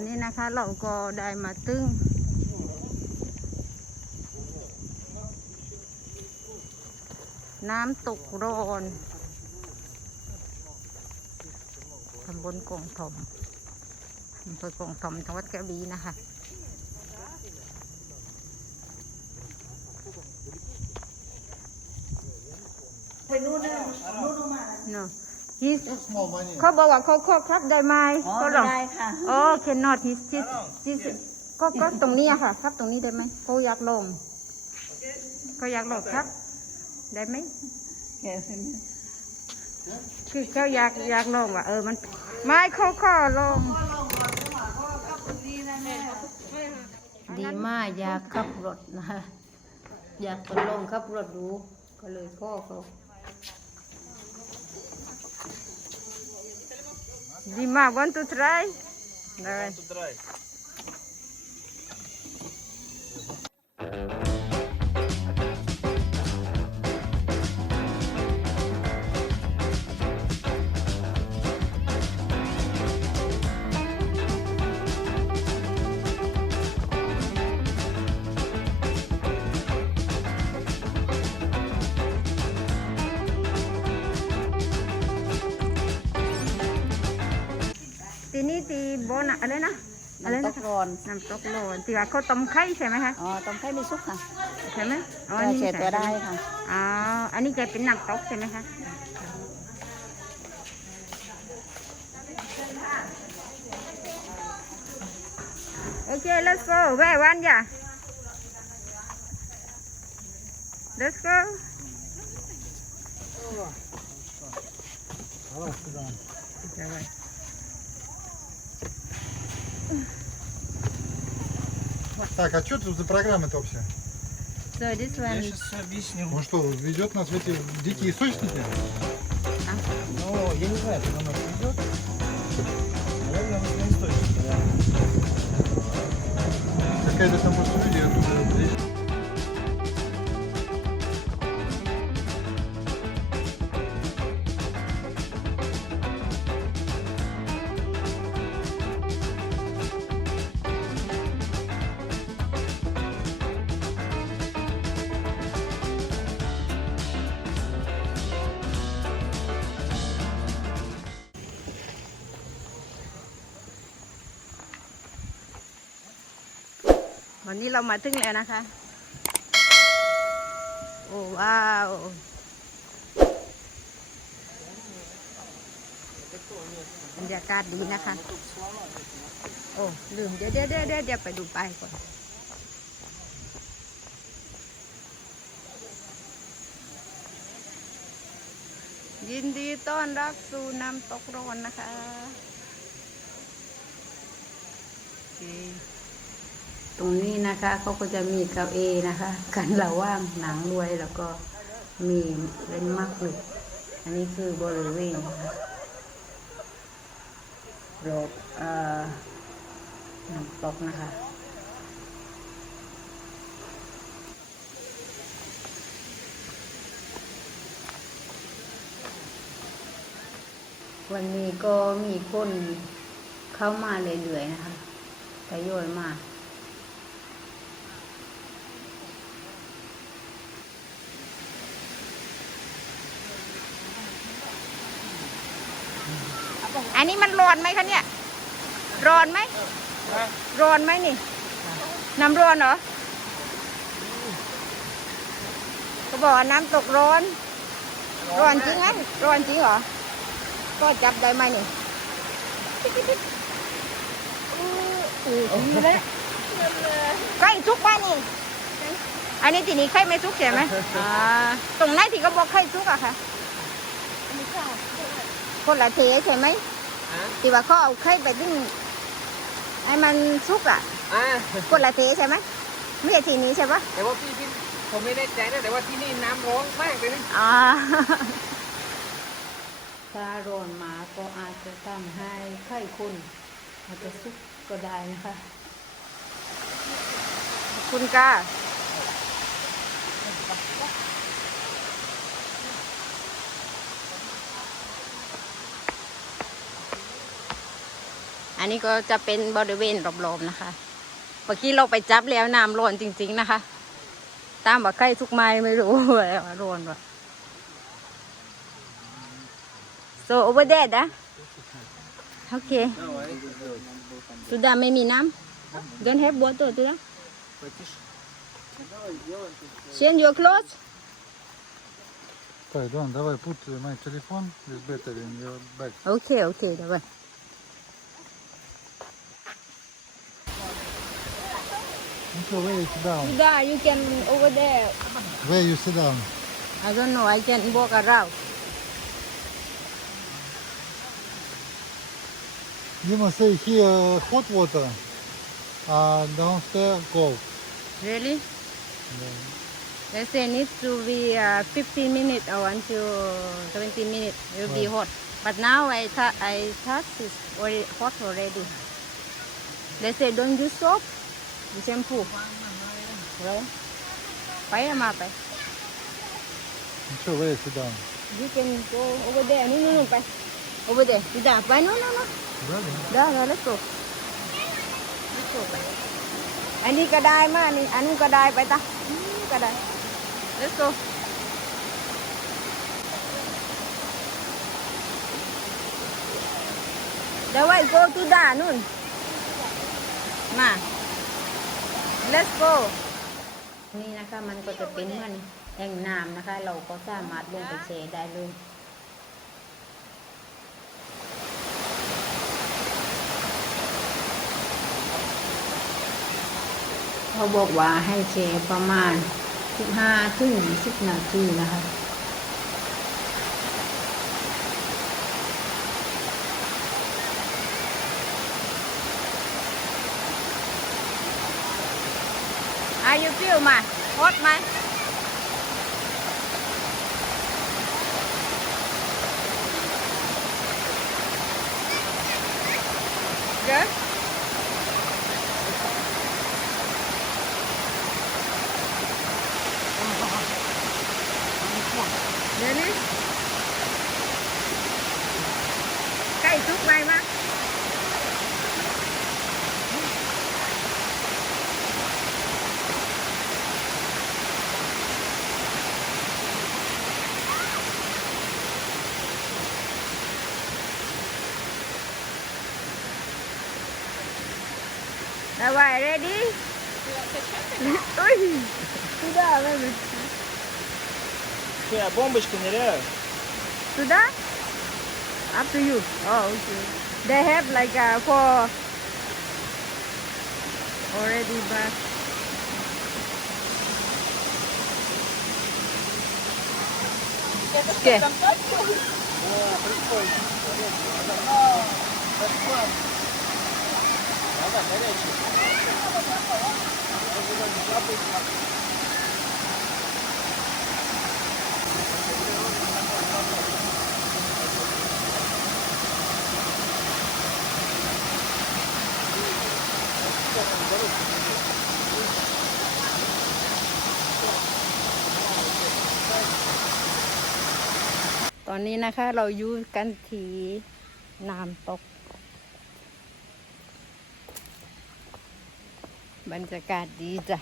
อนนี้นะคะเราก็ได้มาตึ้งน้ำตกโรอนตำบลกงทมอำเภอกงทมจังหวัดกระบี่นะคะ ไปนู่นนะนู่นลงมา เนาะ He's Small money. เขาบอกว่าเขาเขาครับได้ไหมอ๋อเขาลองได้ค่ะโอ้ cannot his his his ก็ก็ตรงนี้อะค่ะ ครับตรงนี้ได้ไหมเขาอยากลงเขาอยากลงครับ ได้ไหมแกเป็นคือเขาอยากอยากลงว่ะเออมันไม่เขาขอลง ดีมากอยากขับรถนะคะอยากทดลองขับรถดู ก็เลยข้อเขา ดีมาก want to try นะอะไรนะอะไร น้ำต นะ กร้อน น้ำตกโลนตีว่าเขาต้มไข่ใช่ไหมคะ อ๋อต้มไข่ไม่สุกค่ะ ใช่ไหมอ๋อ ก็ อันนี้ เฉดตัวได้ค่ะ อ๋ออันนี้จะเป็นน้ำตกใช่ไหมคะโอเค let's go where one yeah let's go Давай. Так, а что тут за программа-то вообще? So this one Я сейчас объясню. Он что, ведет нас в эти дикие источники? Ну, я не знаю, куда нас ведет. Наверное, вот на источнике, да. Какая-то там может люди оттуда วันนี้เรามาถึงแล้วนะคะ โอ้ว้าวบรรยากาศดีนะคะ โอ้ลืมเดี๋ยวเดี๋ยวเดี๋ยวเดี๋ยวไปดูไปก่อนยินดีต้อนรับสู่น้ำตกโรนนะคะโอเค ตรงนี้นะคะเขาก็จะมีเก้าเอนะคะกันระว่างหนังรวยแล้วก็มีเล่นมากเลยอันนี้คือบริเวณนะคะรอบเอ่อน้ำตกนะคะวันนี้ก็มีคนเข้ามาเรื่อยๆนะคะทยอยมาอั นนี้มันร้อนไหมคะเนี่ย ร้อนไหม ร้อนไหมนี่ น้ำร้อนเหรอก็บอกว่าน้ำตกร้อน ร้อนจริงไหมร้อนจริงเหรอ ก็จับได้ไหมนี่ใกล้ทุกบ้านนี่ อันนี้ทีนี้ไข่ไม่ทุกใช่ไหมอ่าตรงไหนที่เขาบอกไข่ทุกอะคะคนละเทใช่ไหม ที่ว่าเขาเอาไข่ไปดึงให้มันสุกอะอ่าคนละเทใช่ไหมไม่ใช่ทีนี้ใช่ปะแต่ว่าพี่พี่ผมไม่แน่ใจนะแต่ว่าที่นี่น้ำร้อนมากเลยนะอ่าถ้าร้อนมาก็อาจจะทำให้ไข่คุณอาจจะสุกก็ได้นะคะขอบคุณก้า น นนี้ก็จะเป็นบริเวณรอบๆนะคะ เมื่อกี้เราไปจับแล้วน้ำร้อนจริง ๆนะคะ ตามว่าใกล้ทุกไม้ไม่รู้ ว่าร้อนว่ะ so over there นะโอเคตุดาไม่มีน้ำ don't have water ตุดา change your clothes Так, Дон, давай, put my telephone is better in your bag. โอ Where you sit down? Yeah, you can over there. Where you sit down? I don't know. I can walk around. You must say here hot water. Uh, downstairs cold. Really? Yeah. They say needs to be uh, minutes or until 20 minutes. It will right. be hot. But now I thought I thought it's already hot already. They say don't use soap. มีแชมพูแล้วไปมาไป Sure, where is Sudan? You can go over there. No, no, no, by. Over there. Sudan. By no, no, no. Really? No, no, let's go. Let's go, by. อันนี้ก็ได้มากนี่อันนู้นก็ได้ไปตาก็ได้ let's go เดี๋ยวไว้ go to ด่านู่นมา let's go นี่นะคะมันก็จะเป็นเหมือนแอ่งน้ำนะคะ เราก็สามารถลงไปเชได้เลยเขาบอกว่าให้แชร์ประมาณ 15ถึง20 นาทีนะคะ Are you feel มา Давай, ready? Ой, куда, мама? Что, я бомбочку ныряю? Туда? Up to you. Oh, okay. They have like uh, for already but Okay. Надо горячий. Okay. ตอนนี้นะคะเราอยู่กันที่น้ำตก บรรยากาศดีจ้ะ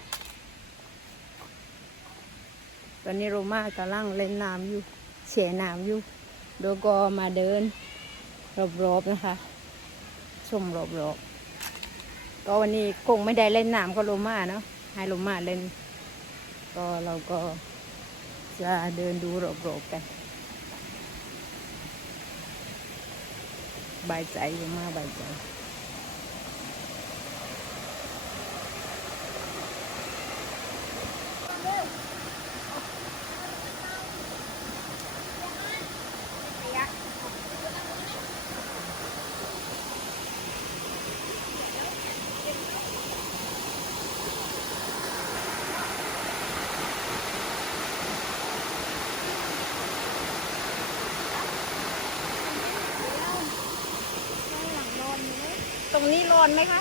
ตอนนี้โรมากำลังเล่นน้ำอยู่เฉียน้ำอยู่โดก็มาเดิน รอบๆนะคะ ชมรอบๆก็วันนี้คงไม่ได้เล่นน้ำก็โรมาเนาะให้โรมาเล่น ก็เราก็จะเดินดูรอบๆกันบายใจโรมาบายใจ รงนี้ร้อนไหมคะ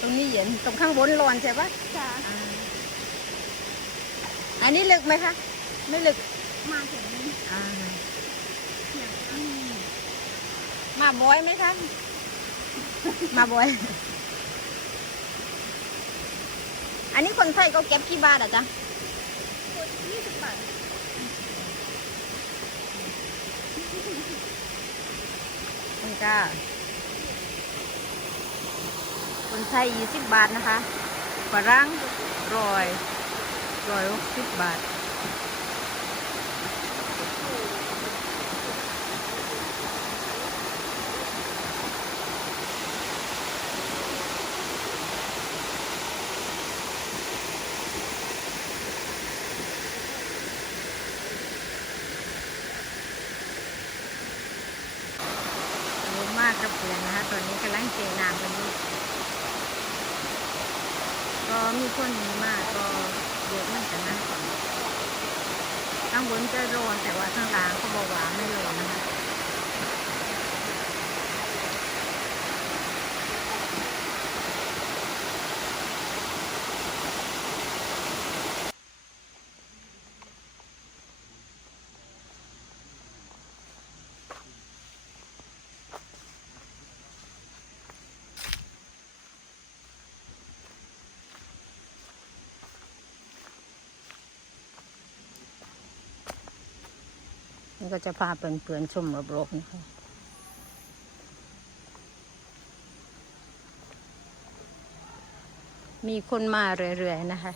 ตรงนี้เย็น ตรงข้างบนร้อนใช่ปะจ้าอ่าอันนี้ลึกไหมคะ ไม่ลึก มาถึงนี้อ่า อย่างนี้มาบ่อยไหมคะ มาบ่อย อันนี้คนไทยก็เก็บกี่บาทอะจ๊ะยี่สิบบาทคุณก้า คนไทยยี่สิบบาทนะคะฝรั่งร้อยร้อยหกสิบบาท เยอะมากกับเพื่อนนะคะตอนนี้กำลังเจน้ำกันอยู่ก็มีคนมากก็เยอะเหมือนกันนะข้างบนจะร้อนแต่ว่าข้างล่างเขาบอกว่าไม่ร้อนนะคะ นี่ก็จะพาเพื่อนๆชมรอบๆนะคะมีคนมาเรื่อยๆนะคะ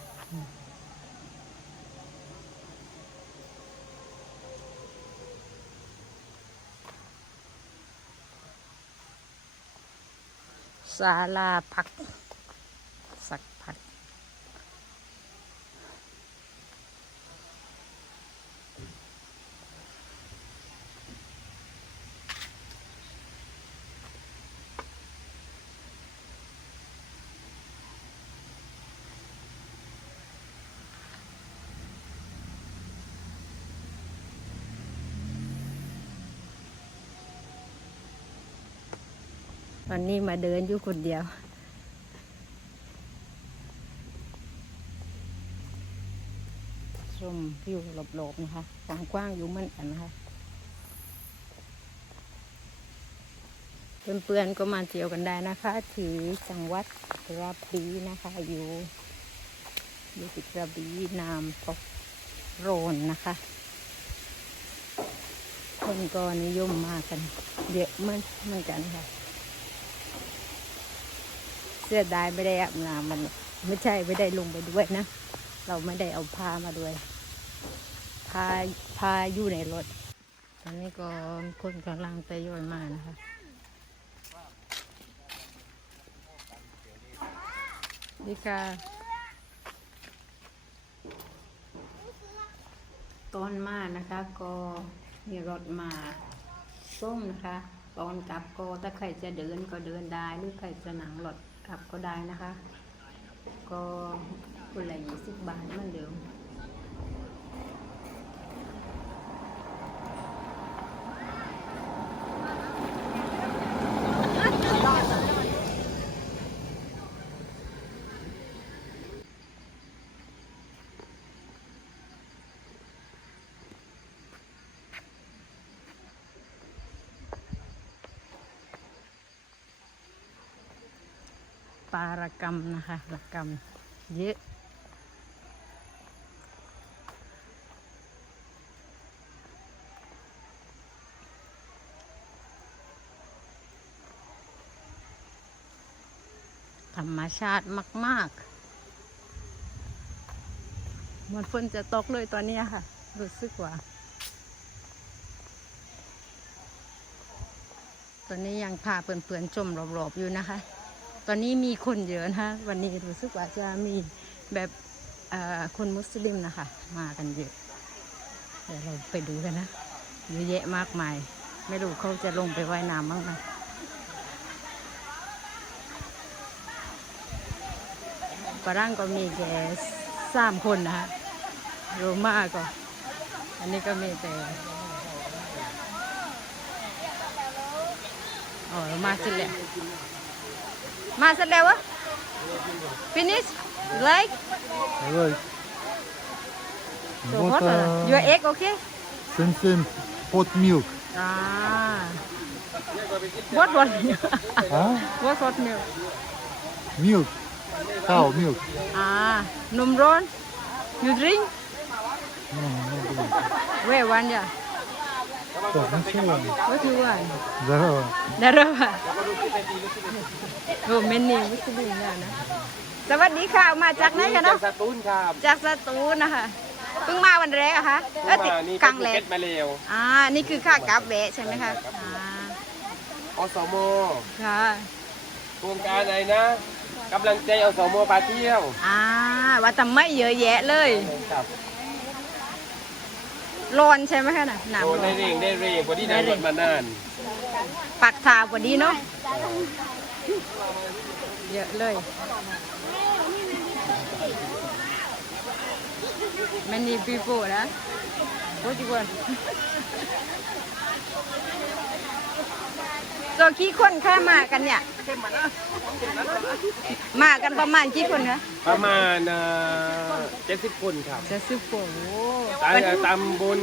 ศาลาพัก สักพัก ตอนนี้มาเดินอยู่คนเดียว ชมวิวรอบๆนะคะกว้างๆอยู่เหมือนกันนะคะ เพื่อนๆก็มาเที่ยวกันได้นะคะที่จังหวัดกระบี่นะคะ อยู่อยู่ที่กระบี่น้ำตกโรนนะคะ คนก็นิยมมากัน เยอะเหมือนเหมือนกันค่ะ สียดายไม่ได้อาบน้ำมันไม่ใช่ไม่ได้ลงไปด้วยนะ เราไม่ได้เอาผ้ามาด้วยผ้าผ้าอยู่ในรถตอนนี้ก็คนกำลังไปย่อยมานะคะดีกาตอนมานะคะ ก็มีรถมาส้มนะคะ ตอนกลับก็ถ้าใครจะเดินก็เดินได้หรือใครจะนั่งรถ กลับก็ได้นะคะ ก็คนละยี่สิบบาทมันเดือ ปลาระกำนะคะระกำเยอะธรรมชาติมากๆเหมือนฝนจะตกเลยตอนนี้ค่ะ รู้สึกว่า ตอนนี้ยังพาเปื่อนๆชมรอบๆอยู่นะคะ ตอนนี้มีคนเยอะนะคะวันนี้รู้สึกว่าจะมีแบบคนมุสลิมนะคะ มากันเยอะเดี๋ยวเราไปดูกันนะเยอะแยะมากมาย ไม่รู้เขาจะลงไปว่ายน้ำบ้างไหมฝรั่งก็มีแค่สามคนนะคะโรมาก็ อันนี้ก็มีแต่อ๋อมาสร็จแล้วมาสร็จแล้ว Masa lewa? Finish? Like? Like. So what? Uh, your egg okay? Same same. Hot milk. Ah. What was huh? What hot milk? Milk. Cow milk. À, ah. numron You drink? No, no, no. Where one yeah? Так, ну что? what you want Здорово. ได้แล้วค่ะโอ้เมนูวิสบุญเนี่ยนะ สวัสดีค่ะ มาจากไหนกันเนาะ สตูนครับ จากสตูลนะคะ เพิ่งมาวันแรกอะคะเอ้ยติด มานี่ กลางแรก เก็ตมาเร็ว อ่า นี่คือค่ากราฟแวะใช่ไหมคะ อ่า อสม ค่ะ โครงการไหนนะกำลังใจอสมพาเที่ยว อ่า ว่าแต่ไม่เยอะแยะเลย ครับ ร้อนใช่ไหมคะน่ะหนาวโดนร้อได้นเร่งได้เร่งกว่าที่นั่งรถมานานปักทาวกว่านี้เนาะเยอะเลย many people นะ what you want ตัวขี้คนข้ามากันเนี่ยมากันประมาณกี่คนนะประมาณเจ็ดสิบคนครับเจ็ดสิบคนตามตำบล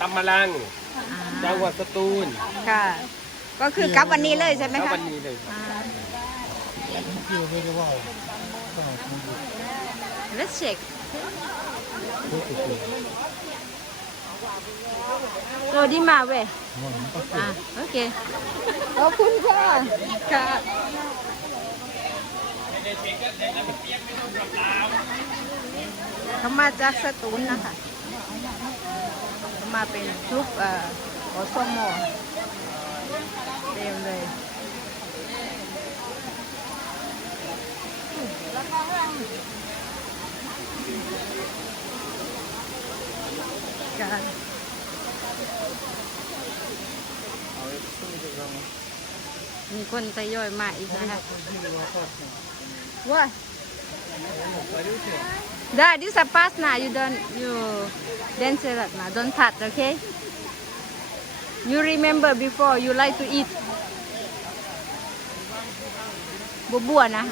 ตำมะลังจังหวัดสตูลค่ะ ก็คือกลับวันนี้เลยใช่ไหมคะวันนี้เลยแล้วเช็ค โกดีมาเว้ยอะโอเค ขอบคุณค่ะ ค่ะเขามาจากสตูนนะคะเขามาเป็นชุบเอ่ออสมอเต็มเลยการ มีคนทยอยมาอีกนะคะว่าได้ this a pass now you don't you dance it now don't touch okay you remember before you like to eat บัวบัวๆนะ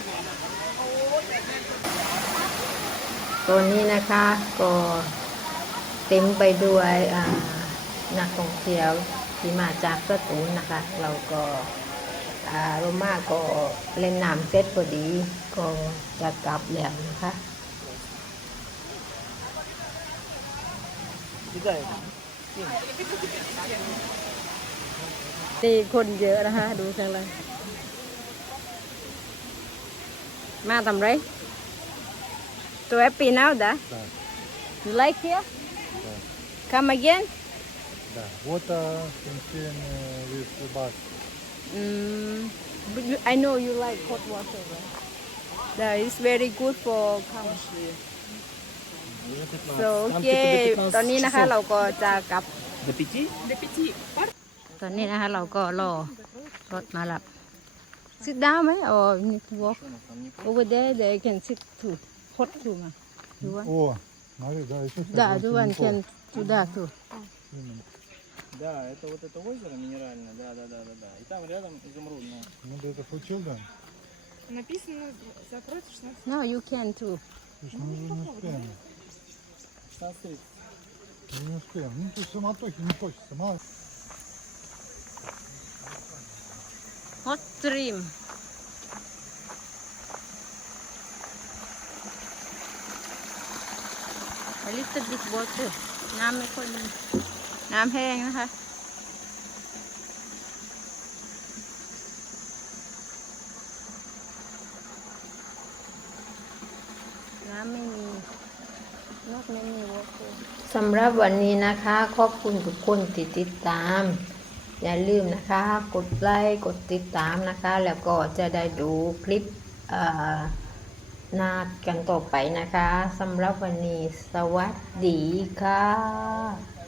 ตัวนี้นะคะก็เต็มไปด้วยอ่า นักท่องเที่ยวที่มาจากสตูลนะคะ เราก็โรม่ากก็เล่นน้ำเสร็จพอดีก็จะกลับแล้วนะคะนี่คนเยอะนะคะ ดูข้างล่างมาทำไร So happy now, da? You like here? Come again? да. Вот uh, Константин uh, with the bus. Mm, but you, I know you like hot water, right? Yeah, it's very good for chemistry. So, okay ตอนนี้นะคะเราก็จะกลับ До пяти? ตอนนี้นะคะเราก็รอรถมารับ sit down ไหม or you need to walk over there they can sit too hot too มาดูว่า О, смотри, да, еще да do one can do that too Да, это вот это озеро минеральное, да, да, да, да, да. И там рядом изумрудное. Ну да, это for да? Написано закрыть 16. No, you can too. Слушай, ну, мы же не успеем. 16.30. Не успеем. Ну тут самотохи не хочется, мало. Вот трим. A little bit water. Now I'm recording. น้ำแห้งนะคะ น้ำไม่มีนกไม่มีวอเตอร์สำหรับวันนี้นะคะ ขอบคุณทุกคนที่ติดตาม อย่าลืมนะคะ กดไลค์ กดติดตามนะคะ แล้วก็จะได้ดูคลิปนากันต่อไปนะคะสำหรับวันนี้ สวัสดีค่ะ